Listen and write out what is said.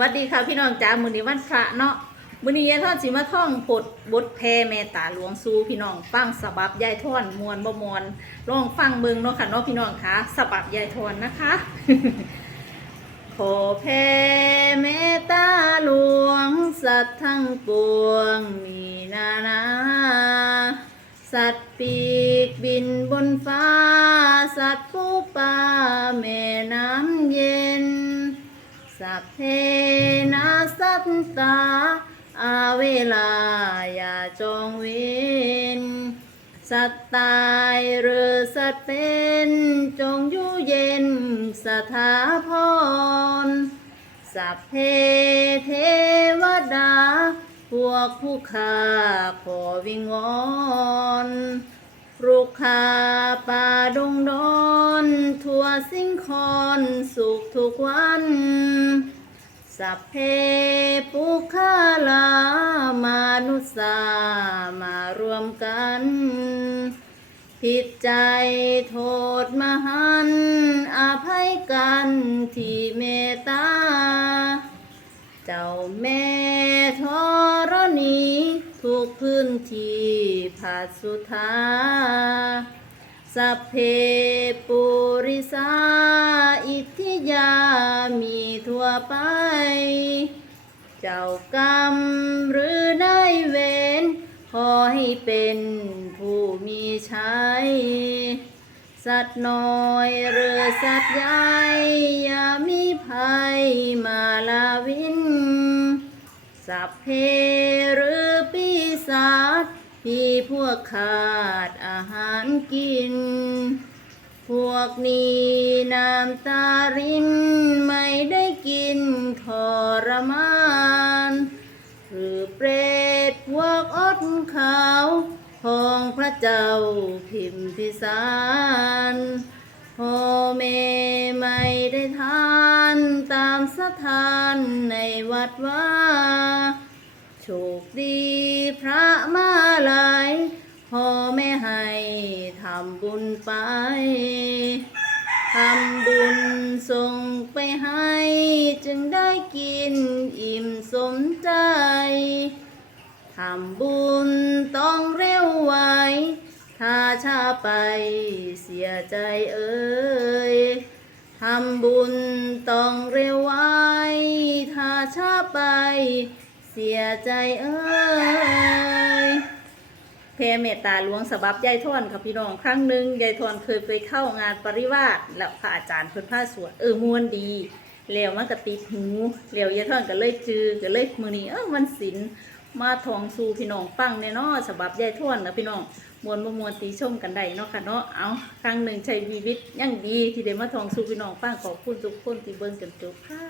วัสดีค่ะพี่น้องจ้ามือนี้วันพระเนาะมือนี้ยายท่อนสิมาท่องบทบทแพเมตตาหลวงสู่พี่น้องฟังสบับยายท่อนมวนบ่มวนลองฟังเบิ่งเนาะค่ะเนาะพี่น้องคะสบับยายท่อนนะคะ ขอแผ่เมตตาหลวง สัตว์ทั้งปวงมีนานาสัตว์ปีกบินบนฟ้า สัตว์ผู้ป่าแม่น้ำเย็น สัพเพนาสัตตาอาเวลาอย่าจองเวนสัตตายหรือสัตเป็นจงอยู่เย็นสถาพร สัพเพเทวดา พวกผู้ข้าขอวิงวอนรุกขาป่าดงดอน สิ่งคอนสุขทุกวัน สัพเพปุคาลามานุษสามารวมกัน ผิดใจโทษมหันต์อภัยกันที่เมตตา เจ้าแม่ธรณีทุกพื้นที่ผาสุธา สัพเพปุริสาอิทธิยามีทั่วไป เจ้ากรรมหรือได้เวรขอให้เป็นผู้มีชัยสัตว์น้อยหรือสัตว์ใหญ่อย่ามีภัยมาลาวิน สัพเพหรือ ที่พวกขาดอาหารกิน พวกนี้น้ำตารินไม่ได้กินทรมาน หรือเปรตพวกอดขาวของพระเจ้าพิมพิสารพ่อแม่ไม่ได้ทานตามสถานในวัดว่า ชคดีพระมาหลายพ่อแม่ให้ทำบุญไป ทำบุญส่งไปให้ จึงได้กินอิ่มสมใจ ทำบุญต้องเร็วไว ถ้าช้าไปเสียใจเอ่ยทำบุญต้องเร็วไว ถ้าช้าไป สียใจเอ่ยเพเมตตาหลวงสบับยายทอนครับพี่น้องครั้งหนึ่งยายทอนเคยไปเข้างานปริวาสแล้วพระอาจารย์เพิ่นพาสวดเออมวนดีแล้วมันก็ติดหูแล้วยายทอนก็เลยจือก็เลยมือนี้เออมันศิลมาทองสู่พี่น้องฟังแน่เนาะฉบับยายทอนนะพี่น้องมวนมวนตีชมกันได้เนาะค่ะเนาะเอาครั้งหนึ่งใช้ชีวิตยังดีที่ได้มาทองสู่พี่น้องฟังขอบคุณทุกคนที่เบิ่งจนจบค่ะ